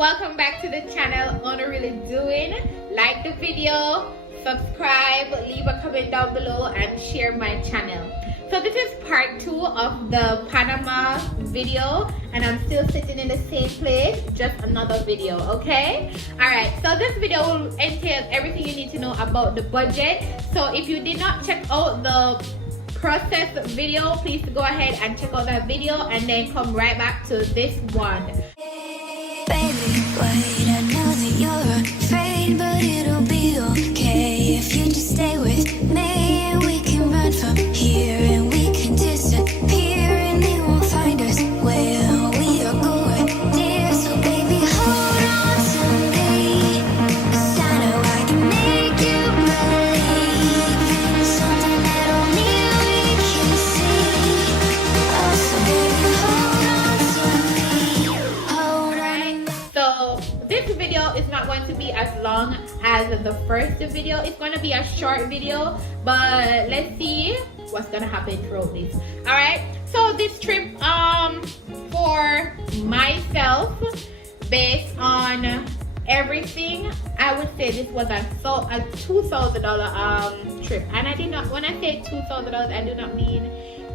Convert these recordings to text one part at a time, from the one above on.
welcome back to the channel. On really doing, like the video, subscribe, leave a comment down below, and share my channel. So this is part 2 of the Panama video, and I'm still sitting in the same place, just another video. Okay, all right, so this video will entail everything you need to know about the budget. So if you did not check out the process video, please go ahead and check out that video and then come right back to this one. Baby, wait, I know that you're afraid, but it'll be okay if you just stay with me, and we can run from here and we can disappear and they won't find us where we are going, dear. So baby, hold on to me, 'cause I know I can make you believe in something that only we can see. Oh, so baby, hold on to me, hold on. So this video is not going to be as long as the first video. It's going to be a short video, but let's see what's going to happen throughout this. All right, so this trip for myself, based on everything, I would say this was a $2,000 trip. And I did not, when I say $2,000, I do not mean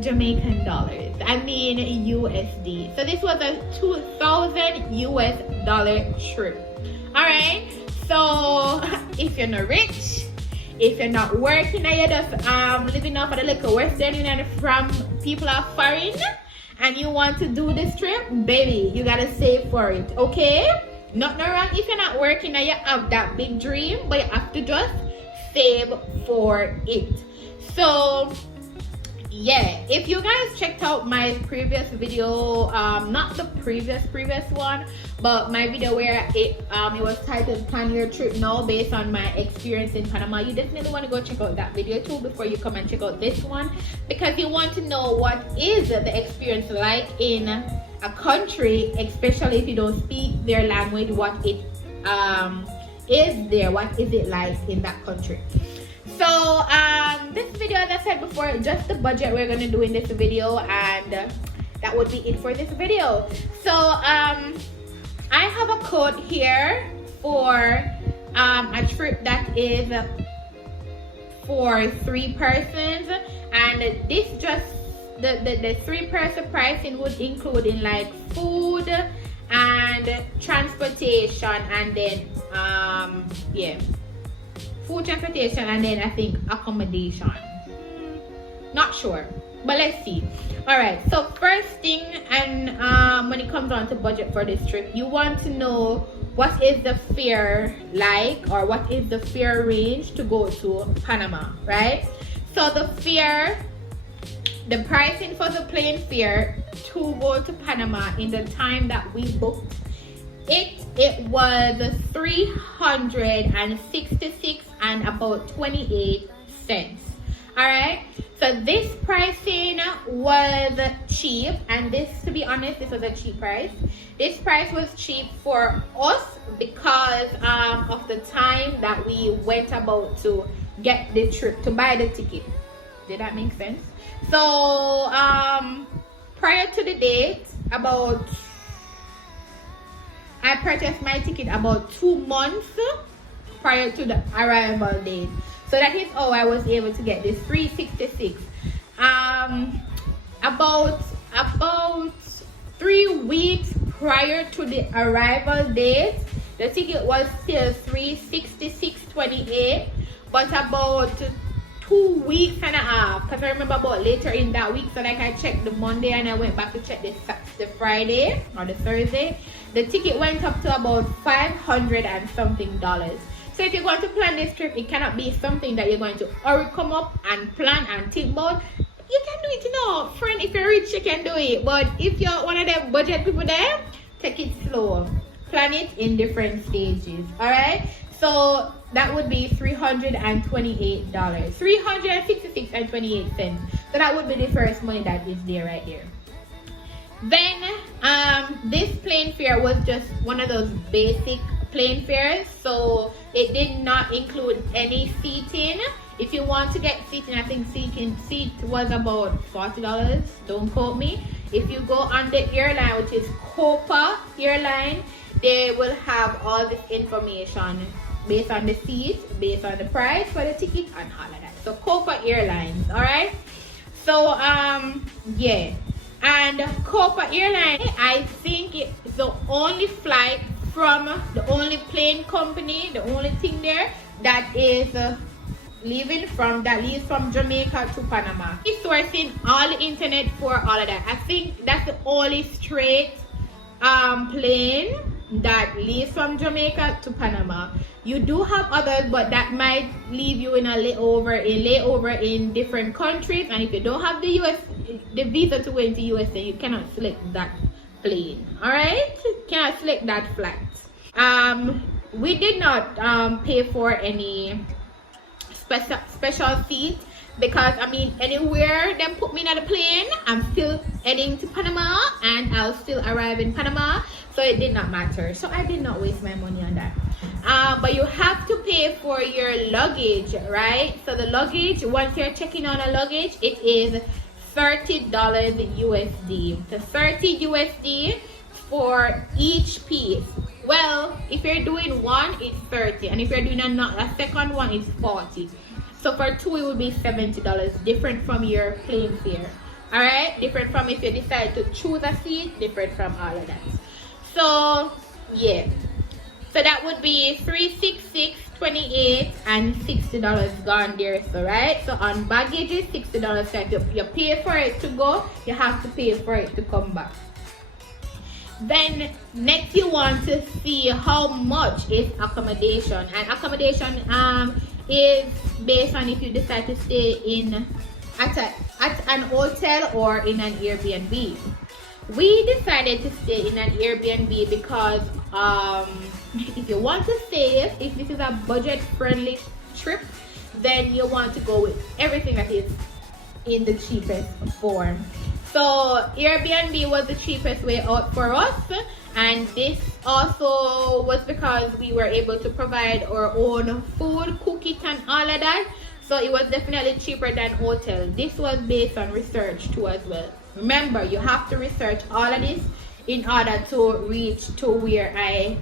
Jamaican dollars, I mean USD. So this was a $2,000 US dollar trip. All right, so if you're not rich, if you're not working, and you're just living off of the little Western Union from people are foreign, and you want to do this trip, baby, you gotta save for it. Okay, nothing wrong if you're not working and you have that big dream, but you have to just save for it. So yeah, if you guys checked out my previous video, not the previous one, but my video where it was titled Plan Your Trip Now, based on my experience in Panama, you definitely want to go check out that video too before you come and check out this one, because you want to know what is the experience like in a country, especially if you don't speak their language, what it is there, what is it like in that country. So this video, as I said before, just the budget we're gonna do in this video, and that would be it for this video. So I have a code here for a trip that is for 3 persons, and this just the 3-person pricing would include in like food and transportation, and then yeah, food, transportation, and then I think accommodation. Not sure, but let's see. All right, so first thing, and when it comes down to budget for this trip, you want to know what is the fare like, or what is the fare range to go to Panama, right? So the fare, the pricing for the plane fare to go to Panama in the time that we booked, it was 366 and about 28 cents. All right, so this pricing was cheap, and this, to be honest, this was a cheap price. This price was cheap for us because of the time that we went about to get the trip, to buy the ticket. Did that make sense? So prior to the date, I purchased my ticket about 2 months prior to the arrival date. So that is how I was able to get this 366. About 3 weeks prior to the arrival date, the ticket was still 366.28, but about 2 weeks and a half, because I remember about later in that week, so like I checked the Monday and I went back to check the Friday or the Thursday, the ticket went up to about $500 and something. So if you're going to plan this trip, it cannot be something that you're going to already come up and plan and think about. You can do it, you know, friend. If you're rich, you can do it, but if you're one of them budget people there, take it slow, plan it in different stages. All right, so that would be $328, $366 and 28 cents. So that would be the first money that is there right there. Then this plane fare was just one of those basic plane fares, so it did not include any seating. If you want to get seating, I think seat was about $40. Don't quote me. If you go on the airline, which is Copa airline, they will have all this information based on the seat, based on the price for the ticket and all of that. So Copa Airlines, all right. So yeah, and Copa Airlines, I think it's the only flight from the only plane company, the only thing there that is leaves from Jamaica to Panama. He's sourcing all the internet for all of that. I think that's the only straight plane that leaves from Jamaica to Panama. You do have others, but that might leave you in a layover in different countries. And if you don't have the visa to go into USA, you cannot select that plane. All right, cannot select that flight. We did not pay for any special seat, because I mean, anywhere them put me in a plane, I'm still heading to Panama and I'll still arrive in Panama, so it did not matter. So I did not waste my money on that. But you have to pay for your luggage, right? So the luggage, once you're checking on a luggage, it is $30 USD. So 30 USD for each piece. Well, if you're doing one, it's 30, and if you're doing a second one, it's 40. So for two, it would be $70, different from your plane fare. All right, different from if you decide to choose a seat, different from all of that. So yeah, so that would be $366, $28, and $60 gone there. So right, so on baggage is $60. So you pay for it to go, you have to pay for it to come back. Then next you want to see how much is accommodation, and accommodation is based on if you decide to stay in at an hotel or in an Airbnb. We decided to stay in an Airbnb because if you want to save, if this is a budget friendly trip, then you want to go with everything that is in the cheapest form. So Airbnb was the cheapest way out for us, and this also was because we were able to provide our own food, cook it and all of that. So it was definitely cheaper than hotel. This was based on research too as well. Remember, you have to research all of this in order to reach to where I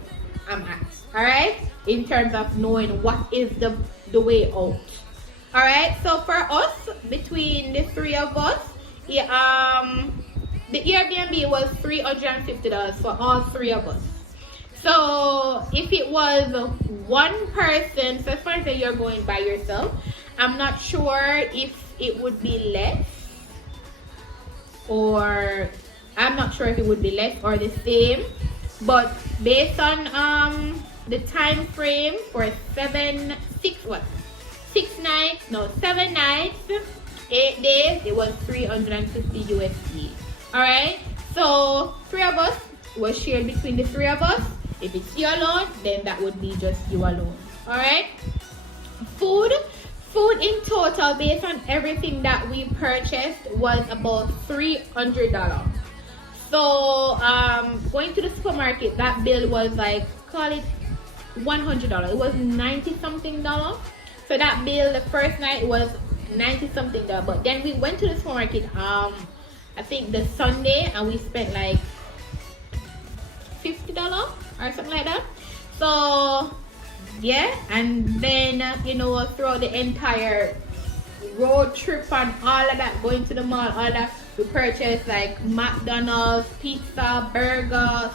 am at. Alright? In terms of knowing what is the way out. Alright, so for us, between the three of us, the Airbnb was $350 for all three of us. So if it was one person, so for example you're going by yourself, I'm not sure if it would be less, or I'm not sure if it would be less or the same, but based on the time frame for 7 nights, 8 days, it was 350 USD. All right, so three of us was shared between the three of us. If it's you alone, then that would be just you alone. All right, food in total, based on everything that we purchased, was about $300. So going to the supermarket, that bill was like, call it $100. It was 90 something dollars. So that bill the first night was 90 something dollars. But then we went to the supermarket I think the Sunday, and we spent like $50 or something like that. So yeah, and then throughout the entire road trip and all of that, going to the mall, all that, we purchased like McDonald's, pizza, burgers,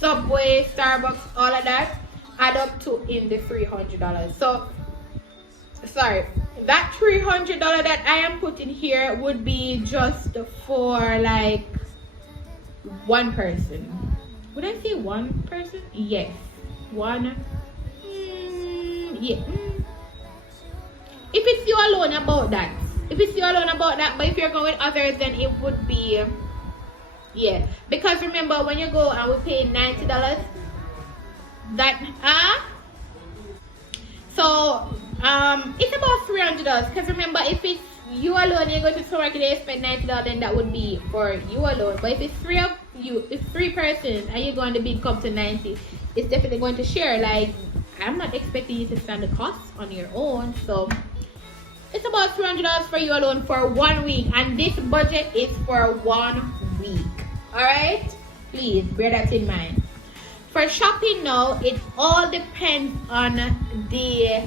Subway, Starbucks, all of that, add up to in the $300. So sorry, that $300 that I am putting here would be just for like one person. Would I say one person? Yes, one. Yeah. If it's you alone, about that. If it's you alone, about that. But if you're going with others, then it would be, yeah. Because remember, when you go and we pay $90, that so it's about $300. Because remember, if it's you alone, you go to the supermarket and you spend $90, then that would be for you alone. But if it's three of you, if three persons and you go on the big come to 90, it's definitely going to share. Like, I'm not expecting you to stand the cost on your own. So it's about $300 for you alone for 1 week, and this budget is for 1 week. All right, please bear that in mind. for shopping now, it all depends on the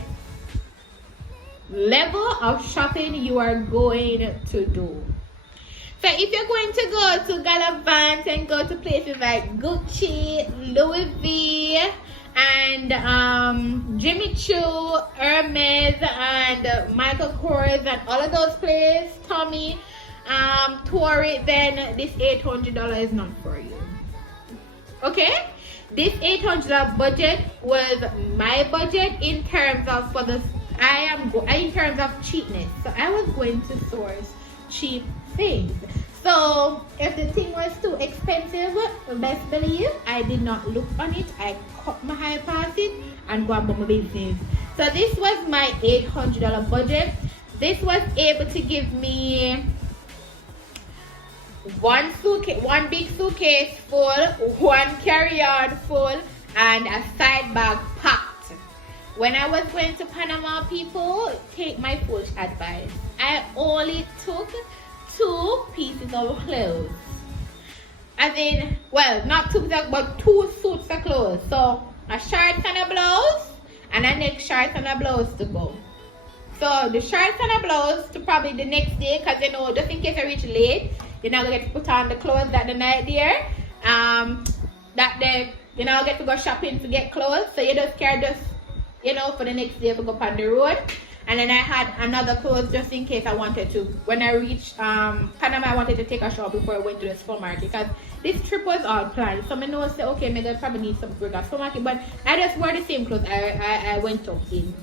level of shopping you are going to do. So if you're going to go to Galavant and go to places like Gucci, Louis V, and Jimmy Choo, Hermes, and Michael Kors, and all of those places, Tommy, Tory, then this $800 is not for you. Okay? This $800 budget was my budget in terms of in terms of cheapness. So I was going to source cheap things. So if the thing was too expensive, best believe I did not look on it. I cut my eye past it and go about my business. So this was my $800 budget. This was able to give me one big suitcase full, one carry-on full, and a side bag packed. When I was going to Panama, people, take my full advice. I only took 2 pieces of clothes. As in, well, not 2 pieces, but 2 suits of clothes. So a shirt and a blouse, and a next shirt and a blouse to go. So the shirts and a blouse to probably the next day, because you know, just in case I reach late, you're not gonna get to put on the clothes that the night there. That day, you know, get to go shopping to get clothes. So you just carry this, you know, for the next day to go up on the road. And then I had another clothes just in case I wanted to. When I reached Panama, I wanted to take a shower before I went to the supermarket, because this trip was all planned. So I know, say, okay, maybe I probably need some burger supermarket, but I just wore the same clothes I went up in.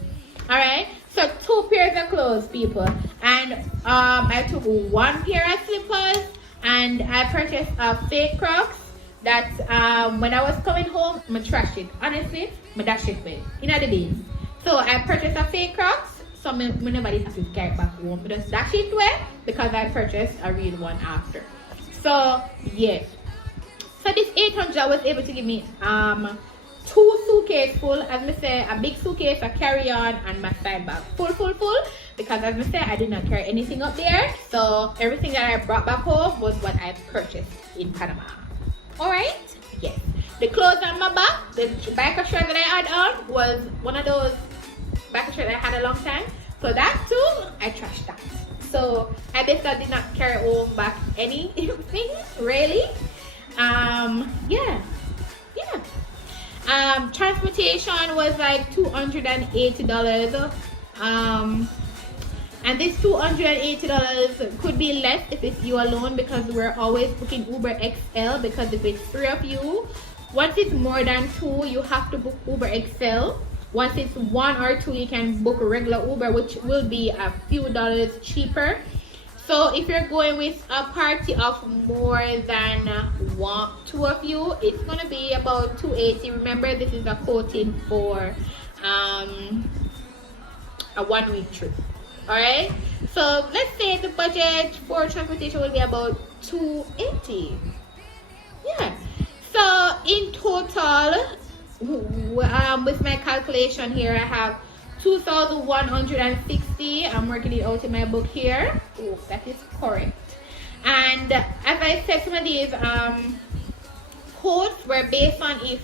Alright, so 2 pairs of clothes, people, and I took 1 pair of slippers, and I purchased a fake Crocs that when I was coming home, I trashed it. Honestly, I dashed it with in the bin. So I purchased a fake Crocs, so nobody has to carry it back home. I just dash it away because I purchased a real one after. So yeah, so this $800 was able to give me 2 suitcases full, as I say, a big suitcase, a carry-on, and my side bag full, because as I say, I did not carry anything up there. So everything that I brought back home was what I purchased in Panama. Alright? Yes. The clothes on my back, the biker shirt that I had on was one of those biker shirts I had a long time. So that too, I trashed that. So I basically did not carry home back anything, really. Yeah. Transportation was like $280. And this $280 could be less if it's you alone, because we're always booking Uber XL, because if it's 3 of you, once it's more than 2, you have to book Uber XL. Once it's 1 or 2, you can book a regular Uber, which will be a few dollars cheaper. So if you're going with a party of more than 2 of you, it's gonna be about $280. Remember, this is a quoting for a 1-week trip. Alright, so let's say the budget for transportation will be about $280. Yeah, so in total, with my calculation here, I have $2,160. I'm working it out in my book here. Oh, that is correct. And as I said, some of these quotes were based on if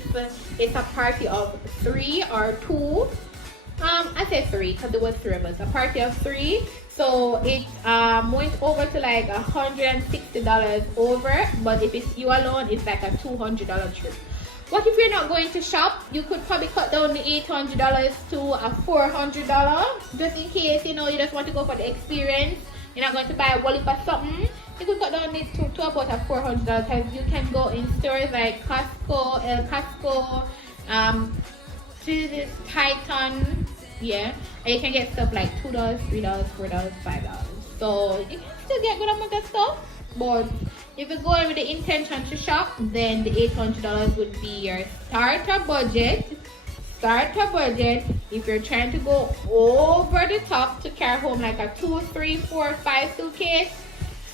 it's a party of 3 or 2. I said 3 because there was 3 of us. A party of 3, so it went over to like $160 over. But if it's you alone, it's like a $200 trip. What if you're not going to shop? You could probably cut down the $800 to a $400, just in case, you know, you just want to go for the experience. You're not going to buy a wallet or something. You could cut down it to about a $400, because you can go in stores like Costco, El Costco, Titan, yeah, and you can get stuff like $2, $3, $4, $5. So you can still get good amount of stuff. But if you're going with the intention to shop, then the $800 would be your starter budget. If you're trying to go over the top to carry home like a 2, 3, 4, 5 suitcase,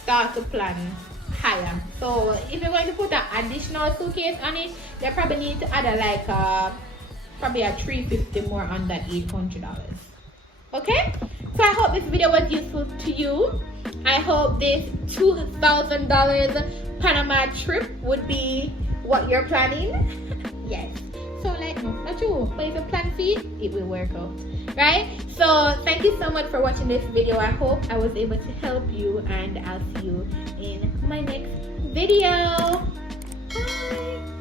start to plan higher. So if you're going to put an additional suitcase on it, you probably need to add probably a $350 more on that $800. Okay, so I hope this video was useful to you. I hope this $2,000 Panama trip would be what you're planning. Yes. out. But if you plan for it will work out, right? So thank you so much for watching this video. I hope I was able to help you, and I'll see you in my next video. Bye.